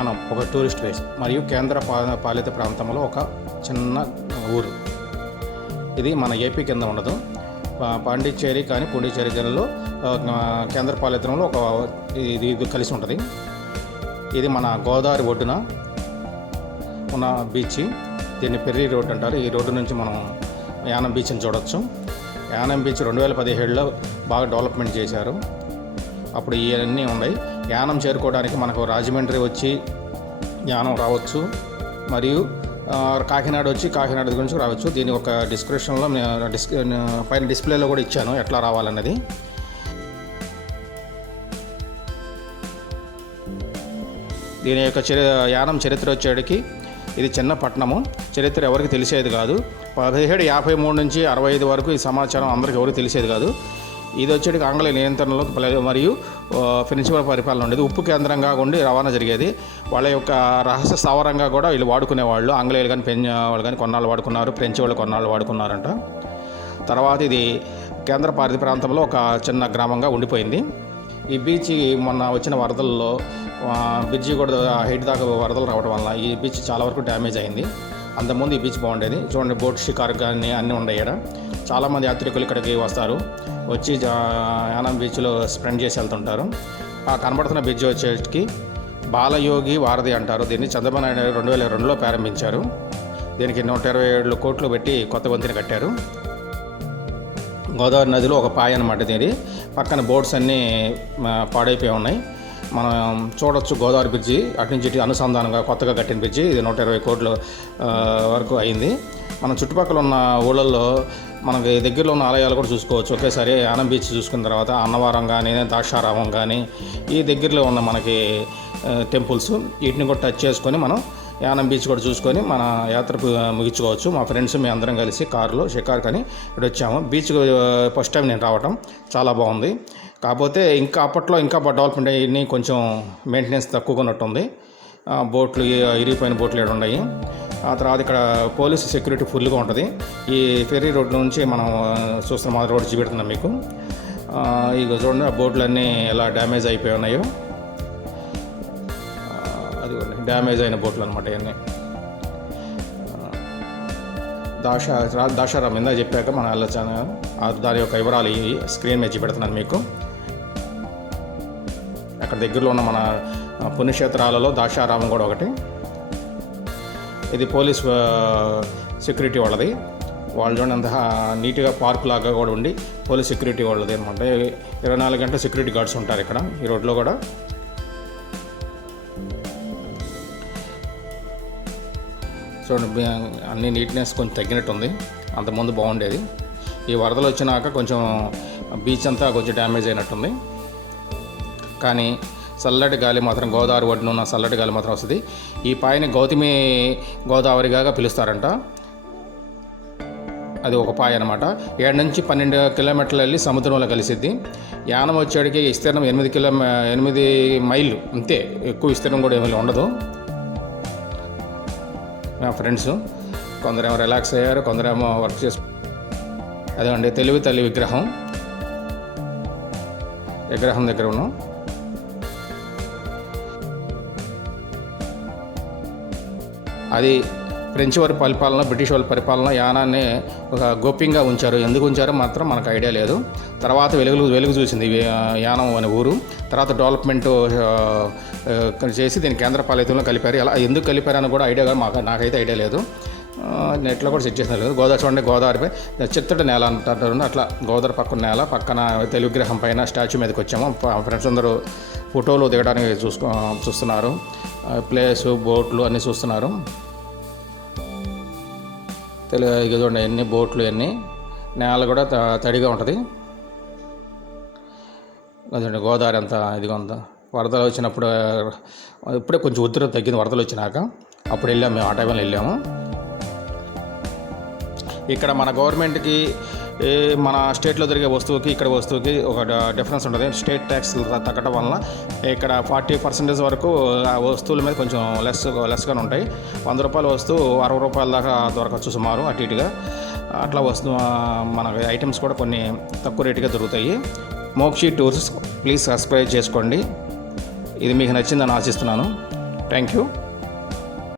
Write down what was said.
ప్రయాణం ఒక tourist place మరియు కేంద్ర పాలిత ప్రాంతంలో ఒక చిన్న ఊరు. ఇది మన ఏపీ కింద ఉండదు. పాండిచ్చేరి కానీ పుండిచ్చేరి జిల్లాలో కేంద్ర పాలితంలో ఒక ఇది ఇది కలిసి ఉంటుంది. ఇది మన గోదావరి ఒడ్డున ఉన్న బీచ్ దీన్ని పెర్రీ రోడ్ అంటారు. ఈ రోడ్డు నుంచి మనం యానం బీచ్ని చూడొచ్చు. యానం బీచ్ రెండు వేల పదిహేడులో బాగా డెవలప్మెంట్ చేశారు. అప్పుడు ఇవన్నీ ఉన్నాయి. యానం చేరుకోవడానికి మనకు రాజమండ్రి వచ్చి జ్ఞానం రావచ్చు. మరియు కాకినాడ వచ్చి కాకినాడ గురించి రావచ్చు. దీని ఒక డిస్క్రిప్షన్లో నే- డిస్ పైన డిస్ప్లేలో కూడా ఇచ్చాను. ఎట్లా రావాలన్నది. దీని యొక్క చరి యానం చరిత్ర వచ్చేటికి ఇది చిన్న పట్టణము. చరిత్ర ఎవరికి తెలిసేది కాదు. పదిహేడు యాభై మూడు నుంచి అరవై ఐదు వరకు ఈ సమాచారం అందరికి ఎవరికి తెలిసేది కాదు. ఇది వచ్చేటికి ఆంగ్లేయ నియంత్రణలో మరియు ప్రిన్సిపల్ పరిపాలన ఉండేది. ఉప్పు కేంద్రంగా ఉండి రవాణా జరిగేది. వాళ్ళ యొక్క రహస్య స్థావరంగా కూడా వీళ్ళు వాడుకునేవాళ్ళు. ఆంగ్లేయులు కానీ పెన్ వాళ్ళు కానీ కొన్నాళ్ళు వాడుకున్నారు. ఫ్రెంచ్ వాళ్ళు కొన్నాళ్ళు వాడుకున్నారంట. తర్వాత ఇది కేంద్ర పారిత ప్రాంతంలో ఒక చిన్న గ్రామంగా ఉండిపోయింది. ఈ బీచ్ మొన్న వచ్చిన వరదల్లో బ్రిడ్జి కూడా హైట్ దాకా వరదలు రావడం వల్ల ఈ బీచ్ చాలా వరకు డ్యామేజ్ అయింది. అంతకుముందు ఈ బీచ్ బాగుండేది. చూడండి బోట్ షికార్ కానీ అన్నీ ఉన్నాయి ఇక్కడ చాలామంది యాత్రికులు ఇక్కడికి వస్తారు. వచ్చి జా- యానం బీచ్లో స్పెండ్ చేసి వెళ్తుంటారు. ఆ కనబడుతున్న బ్రిడ్జ్ వచ్చేటికి బాలయోగి వారధి అంటారు. దీన్ని చంద్రబాబు నాయుడు రెండు వేల రెండులో ప్రారంభించారు. దీనికి నూట ఇరవై ఏడు కోట్లు పెట్టి కొత్త వంతెన కట్టారు. గోదావరి నదిలో ఒక పాయ అనమాట దీని పక్కన బోట్స్ అన్నీ పాడైపోయి ఉన్నాయి. మనం చూడొచ్చు గోదావరి బ్రిడ్జి అటు నుంచి ఇటు అనుసంధానంగా కొత్తగా కట్టిన బ్రిడ్జి. ఇది నూట ఇరవై కోట్ల వరకు అయింది. మన చుట్టుపక్కల ఉన్న ఊళ్ళల్లో మనకి దగ్గరలో ఉన్న ఆలయాలు కూడా చూసుకోవచ్చు. ఒకేసారి ఆనం బీచ్ చూసుకున్న తర్వాత అన్నవరం కానీ దాక్షారామం కానీ ఈ దగ్గరలో ఉన్న మనకి టెంపుల్స్ వీటిని కూడా టచ్ చేసుకొని మనం యానం బీచ్ కూడా చూసుకొని మన యాత్ర ముగించుకోవచ్చు. మా ఫ్రెండ్స్ మేము అందరం కలిసి కారులో షికార్ కానీ ఇక్కడ వచ్చాము బీచ్ ఫస్ట్ టైం నేను రావటం. చాలా బాగుంది. కాకపోతే ఇంకా అప్పట్లో ఇంకా డెవలప్మెంట్ అయ్యి కొంచెం మెయింటెనెన్స్ తక్కువగా ఉన్నట్టుంది. బోట్లు ఇరిగిపోయిన బోట్లు ఇక్కడ ఉన్నాయి. ఆ తర్వాత ఇక్కడ పోలీసు సెక్యూరిటీ ఫుల్గా ఉంటుంది. ఈ ఫెర్రీ రోడ్ నుంచి మనం చూస్తున్న మా రోడ్ చూపెడుతున్నాం మీకు. ఇక చూడండి ఆ బోట్లు అన్నీ ఎలా డ్యామేజ్ అయిపోయి ఉన్నాయో. అది డ్యామేజ్ అయిన బోట్లు అనమాట ఇవన్నీ దాష రా- ఇందా చెప్పాక మనం వెళ్ళొచ్చాను దాని యొక్క వివరాలు ఈ స్క్రీన్ మీద చూపెడుతున్నాను మీకు. అక్కడ దగ్గరలో ఉన్న మన పుణ్యక్షేత్రాలలో దాషారామం కూడా ఒకటి. ఇది పోలీస్ సెక్యూరిటీ వాళ్ళది. వాళ్ళు చూడండి అంత నీట్గా పార్క్ లాగా కూడా ఉండి పోలీస్ సెక్యూరిటీ వాళ్ళది అనమాట ఇరవై నాలుగు గంటల సెక్యూరిటీ గార్డ్స్ ఉంటారు ఇక్కడ ఈ రోడ్లో కూడా. చూడండి అన్ని నీట్నెస్ కొంచెం తగ్గినట్టు ఉంది అంతకుముందు బాగుండేది. ఈ వరదలు వచ్చినాక కొంచెం బీచ్ అంతా కొంచెం డ్యామేజ్ అయినట్టుంది. కానీ చల్లటి గాలి మాత్రం గోదావరి ఒడ్డున ఉన్న చల్లటి గాలి మాత్రం వస్తుంది. ఈ పాయని గౌతమి గోదావరిగా పిలుస్తారంట. అది ఒక పాయ అనమాట ఏడు నుంచి పన్నెండు కిలోమీటర్లు వెళ్ళి సముద్రంలో కలిసిద్ది. యానం వచ్చేటికి విస్తీర్ణం ఎనిమిది కిలో ఎనిమిది మైళ్ళు అంతే. ఎక్కువ విస్తీర్ణం కూడా ఏమీ ఉండదు. మా ఫ్రెండ్స్ కొందరేమో రిలాక్స్ అయ్యారు కొందరేమో వర్క్ చేసు అదే అండి తెలివి తల్లి విగ్రహం. విగ్రహం దగ్గర ఉన్నాం. అది ఫ్రెంచ్ వారి పరిపాలన బ్రిటిష్ వాళ్ళ పరిపాలన యానాన్ని ఒక గోప్యంగా ఉంచారు. ఎందుకు ఉంచారో మాత్రం మనకు ఐడియా లేదు. తర్వాత వెలుగు వెలుగు చూసింది యానం అనే ఊరు. తర్వాత డెవలప్మెంట్ చేసి దీన్ని కేంద్ర పాలితంలో కలిపారు. ఎలా ఎందుకు కలిపారని కూడా ఐడియా మాకు నాకైతే ఐడియా లేదు. నెట్లో కూడా సెట్ చేసినారు లేదు గోదావరి చూడండి గోదావరిపై చిత్తడి నేల అంటారు. అట్లా గోదావరి పక్కన నేల పక్కన తెలుగు గ్రహం పైన స్టాచ్యూ మీదకి వచ్చాము. ఫ్రెండ్స్ అందరూ ఫోటోలు దిగడానికి చూసుకో చూస్తున్నారు. ప్లేసు బోట్లు అన్నీ చూస్తున్నారు. తెలుగు ఇక చూడండి ఎన్ని బోట్లు ఎన్ని నేల కూడా త- తడిగా ఉంటుంది. చూడండి గోదావరి అంత ఇదిగా ఉందా? వరదలు వచ్చినప్పుడు ఇప్పుడే కొంచెం ఉత్తరం తగ్గింది వరదలు వచ్చినాక. అప్పుడు వెళ్ళాము మేము ఆ టైంలో వెళ్ళాము. ఇక్కడ మన గవర్నమెంట్కి మన స్టేట్లో దొరికే వస్తువుకి ఇక్కడ వస్తువుకి ఒక డిఫరెన్స్ ఉంటుంది. స్టేట్ ట్యాక్స్ తగ్గడం వలన ఇక్కడ ఫార్టీ పర్సెంటేజ్ వరకు ఆ వస్తువుల మీద కొంచెం లెస్ లెస్గానే ఉంటాయి. వంద రూపాయల వస్తువు అరవై రూపాయల దాకా దొరకచ్చు సుమారు అటు ఇటుగా. అట్లా వస్తు మన ఐటమ్స్ కూడా కొన్ని తక్కువ రేటుగా దొరుకుతాయి. మోక్షి టూర్స్ ప్లీజ్ సబ్స్క్రైబ్ చేసుకోండి. ఇది మీకు నచ్చిందని ఆశిస్తున్నాను. Thank you.